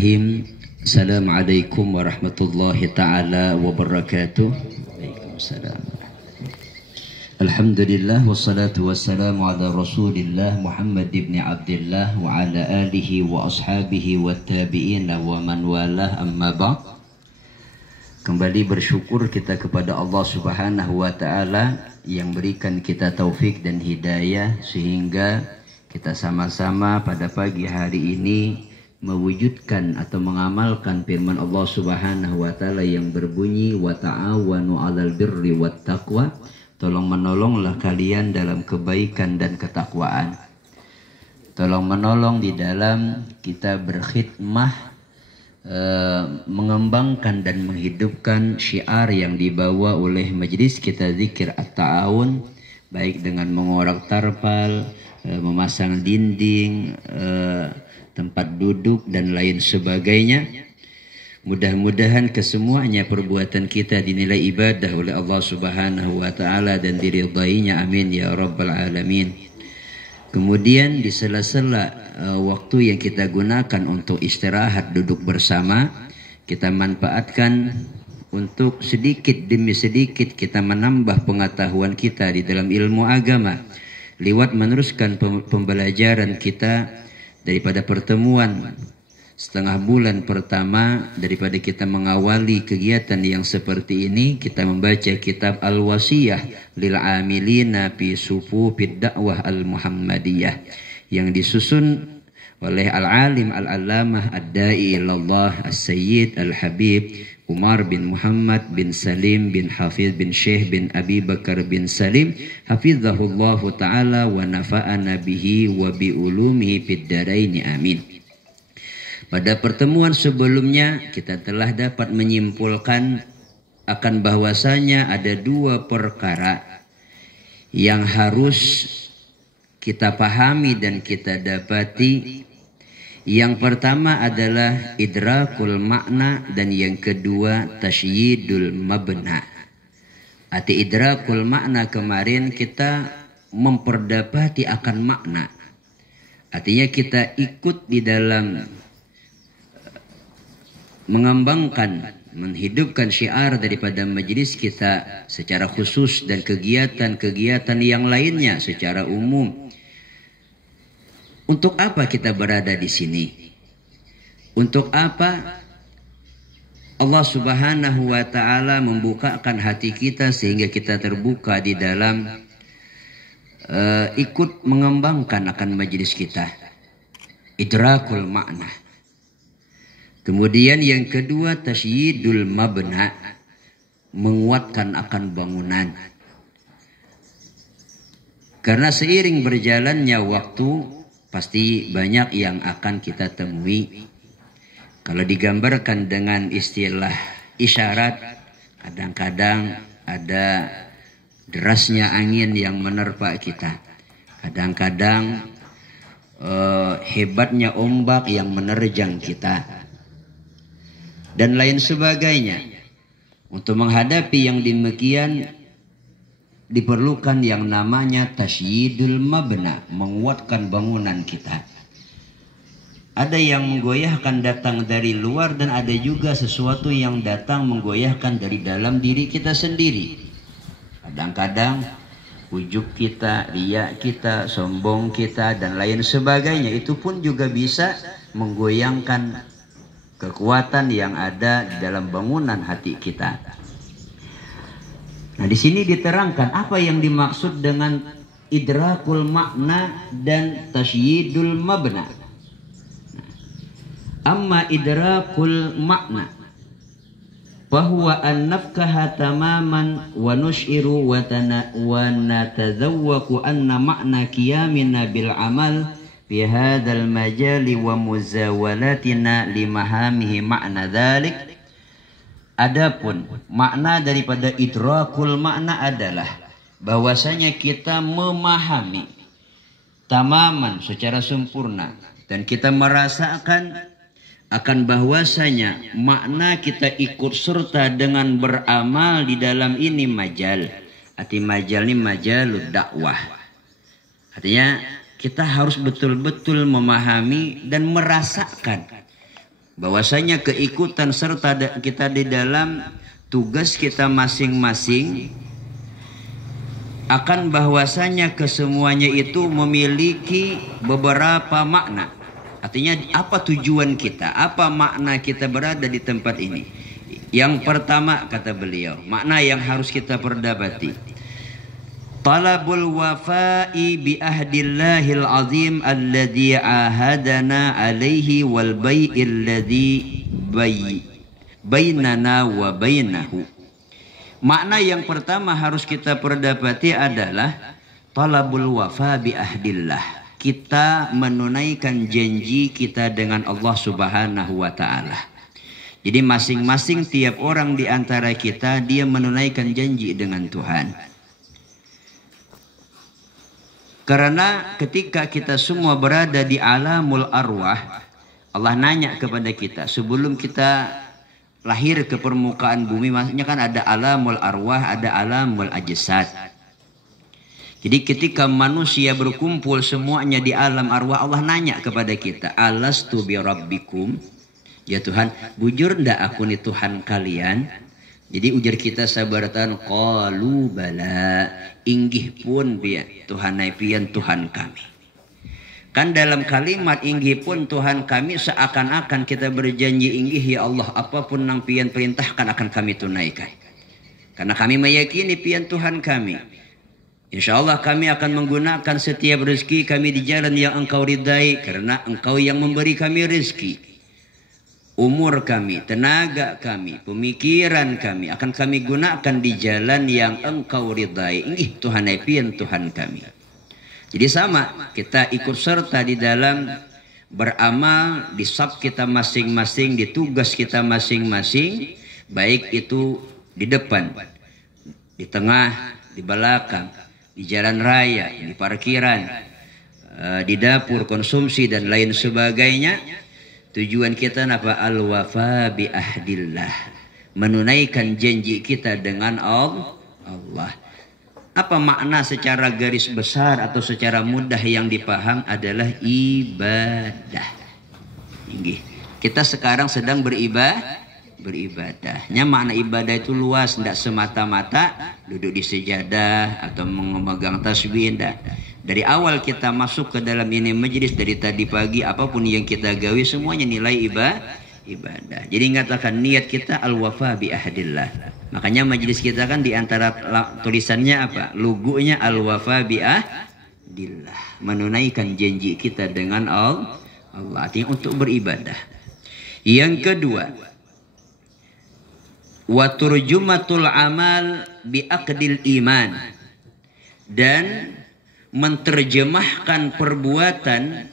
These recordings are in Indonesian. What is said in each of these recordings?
Bismillahirrahmanirrahim. Assalamualaikum warahmatullahi ta'ala wabarakatuh. Waalaikumsalam. Alhamdulillah wassalatu wassalamu ala Rasulillah Muhammad ibn Abdullah wa ala alihi wa ashabihi wa tabi'ina wa man walah, amma ba'd. Kembali bersyukur kita kepada Allah Subhanahu wa ta'ala yang berikan kita taufik dan hidayah sehingga kita sama-sama pada pagi hari ini mewujudkan atau mengamalkan firman Allah Subhanahu wa taala yang berbunyi wa ta'awanu 'alal birri wat taqwa. Tolong menolonglah kalian dalam kebaikan dan ketakwaan. Tolong menolong di dalam kita berkhidmah, mengembangkan dan menghidupkan syiar yang dibawa oleh majelis kita zikir at-ta'awun, baik dengan mengorak tarpal, memasang dinding, tempat duduk dan lain sebagainya. Mudah-mudahan kesemuanya perbuatan kita dinilai ibadah oleh Allah Subhanahu wa taala dan diridainya, amin ya rabbal alamin. Kemudian di sela-sela waktu yang kita gunakan untuk istirahat duduk bersama, kita manfaatkan untuk sedikit demi sedikit kita menambah pengetahuan kita di dalam ilmu agama lewat meneruskan pembelajaran kita daripada pertemuan setengah bulan pertama. Daripada kita mengawali kegiatan yang seperti ini, kita membaca kitab Al-Wasiyah lil Amilina fi Sufufid Da'wah Al-Muhammadiyah yang disusun oleh Al-Alim Al-Allamah Ad-Da'i ilallah As-Sayyid Al-Habib Umar bin Muhammad bin Salim bin Hafiz bin Syekh bin Abi Bakar bin Salim hafizahullahu ta'ala wa nafa'ana bihi wa bi ulumihi fid daraini, amin. Pada pertemuan sebelumnya kita telah dapat menyimpulkan akan bahwasanya ada dua perkara yang harus kita pahami dan kita dapati. Yang pertama adalah idrakul makna dan yang kedua tasyidul mabna. Arti idrakul makna kemarin kita memperdapati akan makna. Artinya kita ikut di dalam mengembangkan, menghidupkan syiar daripada majelis kita secara khusus dan kegiatan-kegiatan yang lainnya secara umum. Untuk apa kita berada di sini? Untuk apa Allah Subhanahu wa taala membukakan hati kita sehingga kita terbuka di dalam ikut mengembangkan akan majelis kita? Idrakul makna. Kemudian yang kedua tasyidul mabna, menguatkan akan bangunan. Karena seiring berjalannya waktu pasti banyak yang akan kita temui. Kalau digambarkan dengan istilah isyarat, kadang-kadang ada derasnya angin yang menerpa kita. Kadang-kadang hebatnya ombak yang menerjang kita. Dan lain sebagainya. Untuk menghadapi yang demikian diperlukan yang namanya tasyidul mabna, menguatkan bangunan kita. Ada yang menggoyahkan datang dari luar dan ada juga sesuatu yang datang menggoyahkan dari dalam diri kita sendiri. Kadang-kadang ujub kita, riya kita, sombong kita dan lain sebagainya itu pun juga bisa menggoyangkan kekuatan yang ada di dalam bangunan hati kita. Nah, di sini diterangkan apa yang dimaksud dengan idrakul makna dan tasyidul mabna. Amma idrakul makna fahuwa an nafkaha tamaman wa nushiru wa natazawwaku anna makna qiyamina bil amal fi hadzal majali wa muzawalatina limahamihi makna dzalik. Adapun makna daripada idrakul makna adalah bahwasanya kita memahami tamaman secara sempurna dan kita merasakan akan bahwasanya makna kita ikut serta dengan beramal di dalam ini majal. Arti majal ini majalud dakwah. Artinya kita harus betul-betul memahami dan merasakan bahwasanya keikutan serta kita di dalam tugas kita masing-masing akan bahwasanya kesemuanya itu memiliki beberapa makna. Artinya apa tujuan kita, apa makna kita berada di tempat ini. Yang pertama kata beliau, makna yang harus kita perdapati, talabul wafa'i bi ahdillahil azim alladhi ahadana alaihi wal bai'il ladhi bainana wa bainahu. Makna yang pertama harus kita perdapati adalah talabul wafa bi ahdillah. Kita menunaikan janji kita dengan Allah Subhanahu wa taala. Jadi masing-masing tiap orang di antara kita dia menunaikan janji dengan Tuhan. Karena ketika kita semua berada di alamul arwah, Allah nanya kepada kita sebelum kita lahir ke permukaan bumi, maksudnya kan ada alamul arwah, ada alamul ajsad. Jadi ketika manusia berkumpul semuanya di alam arwah, Allah nanya kepada kita, alastu bi rabbikum? Ya Tuhan, bujur ndak aku nih Tuhan kalian? Jadi ujar kita sabaratan, qalu bala, inggih pun pian Tuhan pian Tuhan kami. Kan dalam kalimat inggih pun Tuhan kami seakan-akan kita berjanji inggih ya Allah, apapun yang pian perintahkan akan kami tunaikan. Karena kami meyakini pian Tuhan kami. Insya Allah kami akan menggunakan setiap rezeki kami di jalan yang Engkau ridai, karena Engkau yang memberi kami rezeki. Umur kami, tenaga kami, pemikiran kami akan kami gunakan di jalan yang Engkau ridai. Inggih Tuhan pian Tuhan kami. Jadi sama, kita ikut serta di dalam beramal di saf kita masing-masing, di tugas kita masing-masing, baik itu di depan, di tengah, di belakang, di jalan raya, di parkiran, di dapur, konsumsi dan lain sebagainya. Tujuan kita apa? Al-wafa bi ahdillah, menunaikan janji kita dengan Allah. Apa makna secara garis besar atau secara mudah yang dipaham adalah ibadah. Kita sekarang sedang beribadahnya. Makna ibadah itu luas, tidak semata-mata duduk di sejadah atau memegang tasbih. Dari awal kita masuk ke dalam ini majelis, dari tadi pagi apapun yang kita gawi semuanya nilai ibadah. Jadi ingatkan niat kita al-wafa bi ahdillah. Makanya majelis kita kan di antara tulisannya apa? Logonya al-wafa bi ahdillah, menunaikan janji kita dengan Allah. Artinya untuk beribadah. Yang kedua, wa turjumatul amal bi aqdil iman, dan menterjemahkan perbuatan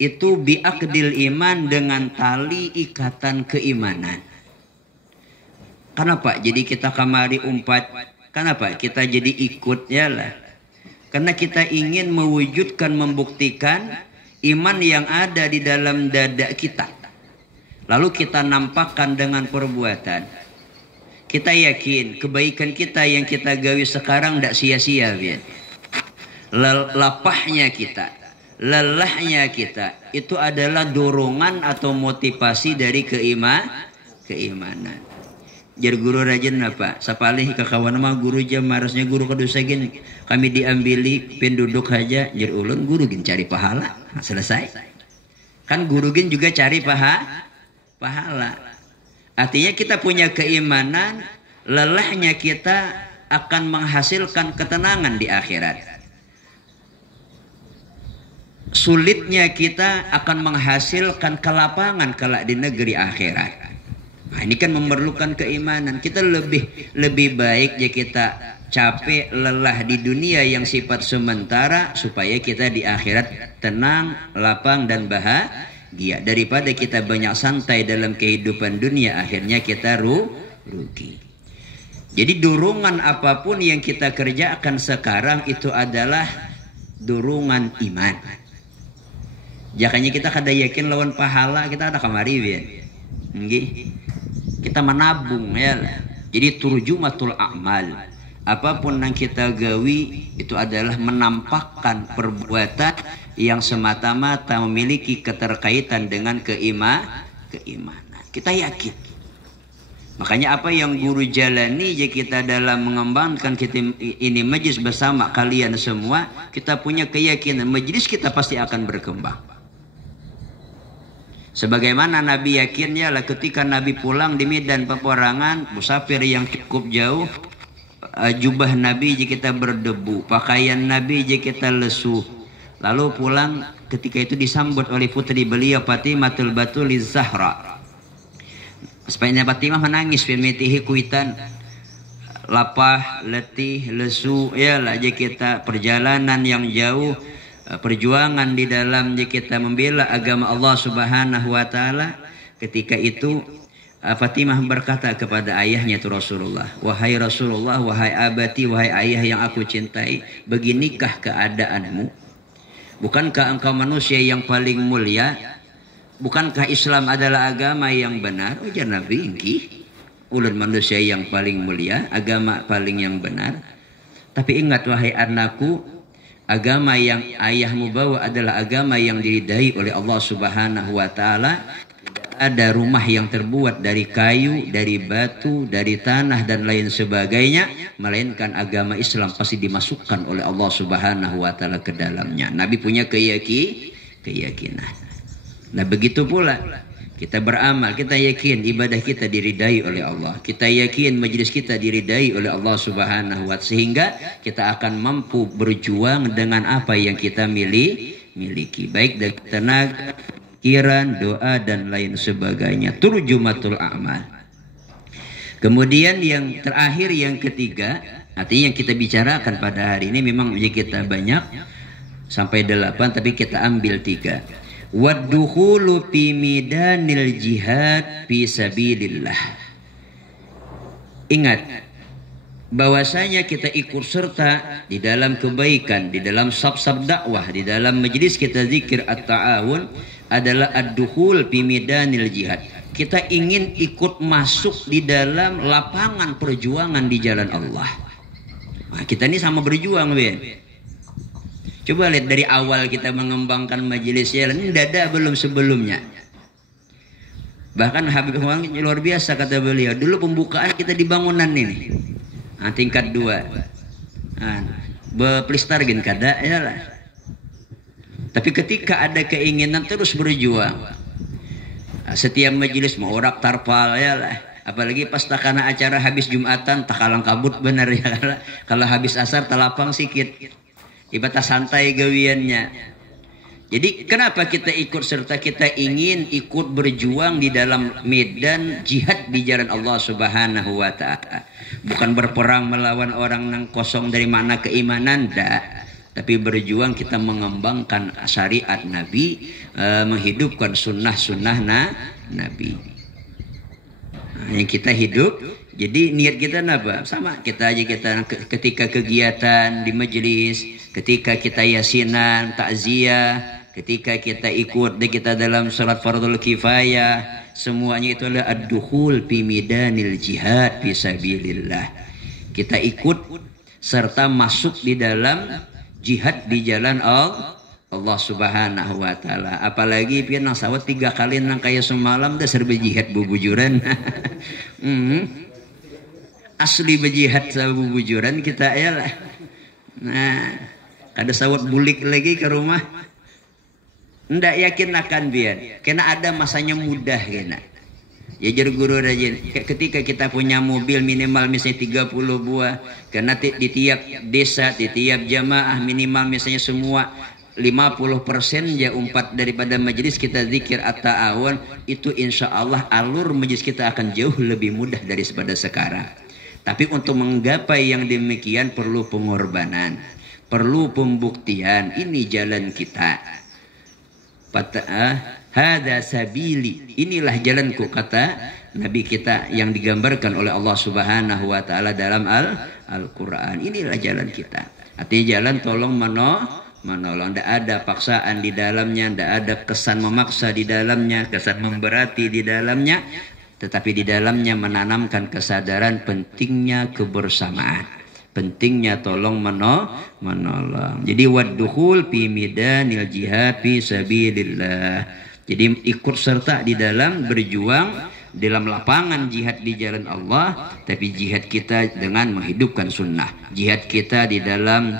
itu bi aqdil iman dengan tali ikatan keimanan. Kenapa? Jadi kita kamari umpat. Kenapa? Kita jadi ikut ya lah. Karena kita ingin mewujudkan, membuktikan iman yang ada di dalam dada kita. Lalu kita nampakkan dengan perbuatan. Kita yakin kebaikan kita yang kita gawi sekarang tidak sia-sia, biar. Lapahnya kita, lelahnya kita, itu adalah dorongan atau motivasi dari keimanan. Jar guru rajin apa? Sapalih ke kawan mah guru jam marasnya guru kedusa gini. Kami diambili penduduk aja, jar ulun guru gin cari pahala. Nah, selesai. Kan guru gin juga cari pahala. Artinya kita punya keimanan, lelahnya kita akan menghasilkan ketenangan di akhirat. Sulitnya kita akan menghasilkan kelapangan kelak di negeri akhirat. Nah, ini kan memerlukan keimanan. Kita lebih baik ya kita capek lelah di dunia yang sifat sementara supaya kita di akhirat tenang, lapang dan bahagia, daripada kita banyak santai dalam kehidupan dunia akhirnya kita rugi. Jadi dorongan apapun yang kita kerjakan sekarang itu adalah dorongan iman. Jakanya kita kada yakin lawan pahala kita ada kamari ya. Kita menabung ya. Jadi turjumatul a'mal. Apapun yang kita gawi itu adalah menampakkan perbuatan yang semata-mata memiliki keterkaitan dengan keimanan. Kita yakin. Makanya apa yang guru jalani jika kita dalam mengembangkan kita ini majlis bersama kalian semua, kita punya keyakinan majlis kita pasti akan berkembang. Sebagaimana Nabi yakinnya lah ketika Nabi pulang di medan peperangan, musafir yang cukup jauh, jubah Nabi jika kita berdebu, pakaian Nabi jika kita lesu. Lalu pulang ketika itu disambut oleh putri beliau Fatimatul Batul Zahra. Sepanjang Fatimah menangis pemitihi kuitan lapah, letih, lesu, yalah jika kita perjalanan yang jauh, perjuangan di dalam jika kita membela agama Allah Subhanahu wa taala. Ketika itu Fatimah berkata kepada ayahnya itu Rasulullah, "Wahai Rasulullah, wahai abati, wahai ayah yang aku cintai, beginikah keadaanmu? Bukankah engkau manusia yang paling mulia? Bukankah Islam adalah agama yang benar?" Ujar Nabi, "Ingki, ulun manusia yang paling mulia, agama paling yang benar. Tapi ingat wahai anakku, agama yang ayahmu bawa adalah agama yang diridai oleh Allah Subhanahu wa taala. Ada rumah yang terbuat dari kayu, dari batu, dari tanah dan lain sebagainya, melainkan agama Islam pasti dimasukkan oleh Allah Subhanahu wa taala ke dalamnya." Nabi punya keyakinan. Nah begitu pula kita beramal, kita yakin ibadah kita diridai oleh Allah, kita yakin majlis kita diridai oleh Allah Subhanahu wa taala, sehingga kita akan mampu berjuang dengan apa yang kita miliki, baik dari tenaga, pikiran, doa dan lain sebagainya. Turjumatul a'mal. Kemudian yang terakhir, yang ketiga, artinya yang kita bicarakan pada hari ini memang kita banyak sampai 8, tapi kita ambil 3. Waddukhulu fi midanil jihad fi sabilillah. Ingat bahwasanya kita ikut serta di dalam kebaikan, di dalam sab-sab dakwah, di dalam majlis kita zikir at-ta'awun adalah ad-dukhul fi midanil jihad. Kita ingin ikut masuk di dalam lapangan perjuangan di jalan Allah. Nah, kita ini sama berjuang, Ben. Coba lihat dari awal kita mengembangkan majelis jalan ini dada belum sebelumnya. Bahkan Habib Muhammad luar biasa kata beliau. Dulu pembukaan kita di bangunan ini. Nah, tingkat 2. Beplistar gin kada ya lah. Tapi ketika ada keinginan terus berjuang. Setiap majelis mau orak tarpal ya lah. Apalagi pas takana acara habis Jumatan takalang kabut benar ya lah. Kalau habis asar talapang sikit. Ibadah santai gawiannya. Jadi kenapa kita ikut serta? Kita ingin ikut berjuang di dalam medan jihad di jalan Allah Subhanahu wa taala. Bukan berperang melawan orang yang kosong dari mana keimanan, enggak. Tapi berjuang kita mengembangkan syariat Nabi, menghidupkan sunnah-sunnah Nabi. Nah, yang kita hidup. Jadi niat kita apa? Sama kita aja, kita ketika kegiatan di majelis, ketika kita yasinan, takziah, ketika kita ikut kita dalam salat fardhu kifayah, semuanya itu adalah ad-dukhul fi midanil jihad fi sabilillah. Kita ikut serta masuk di dalam jihad di jalan Allah Subhanahu wa taala. Apalagi pian nang sawat 3 kali nang kaya semalam dah serba jihad bubujuran. Asli berjihad sama bubujuran kita ya lah. Nah, kada sawat bulik lagi ke rumah. Ndak yakin akan biar. Karena ada masanya mudah kena. Ya jadi guru rajin. Ketika kita punya mobil minimal misalnya 30 buah. Karena di tiap desa, di tiap jamaah minimal misalnya semua 50% ya umpat daripada majelis kita zikir at-ta'awun. Itu insya Allah alur majelis kita akan jauh lebih mudah daripada sekarang. Tapi untuk menggapai yang demikian perlu pengorbanan, perlu pembuktian. Ini jalan kita. Hada sabili, inilah jalanku, kata Nabi kita yang digambarkan oleh Allah Subhanahu wa taala dalam Al-Qur'an. Inilah jalan kita. Artinya jalan tolong menolong. Tidak ada paksaan di dalamnya, tidak ada kesan memaksa di dalamnya, kesan memberati di dalamnya. Tetapi di dalamnya menanamkan kesadaran pentingnya kebersamaan, pentingnya tolong menolong. Jadi waddukhul fi midanil jihad fi sabilillah. Jadi ikut serta di dalam berjuang dalam lapangan jihad di jalan Allah, tapi jihad kita dengan menghidupkan sunnah. Jihad kita di dalam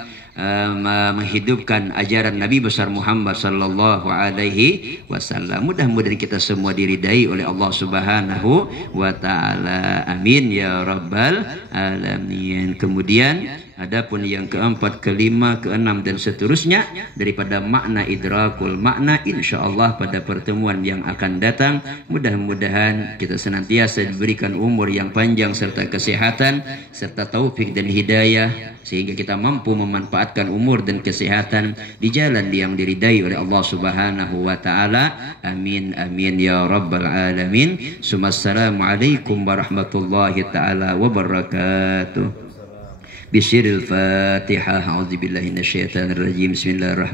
menghidupkan ajaran Nabi besar Muhammad sallallahu alaihi wasallam. Mudah-mudahan kita semua diridai oleh Allah Subhanahu wa taala. Amin ya rabbal alamin. Kemudian adapun yang keempat, kelima, keenam dan seterusnya daripada makna idrakul makna, insyaallah pada pertemuan yang akan datang mudah-mudahan kita senantiasa diberikan umur yang panjang serta kesehatan serta taufik dan hidayah sehingga kita mampu memanfaatkan umur dan kesehatan di jalan yang diridai oleh Allah Subhanahu wa taala. Amin amin ya rabbal alamin. Assalamualaikum warahmatullahi taala wabarakatuh. Bismillahirrahmanirrahim. A'udzubillahi minasyaitonir rajim. Bismillahirrahmanirrahim.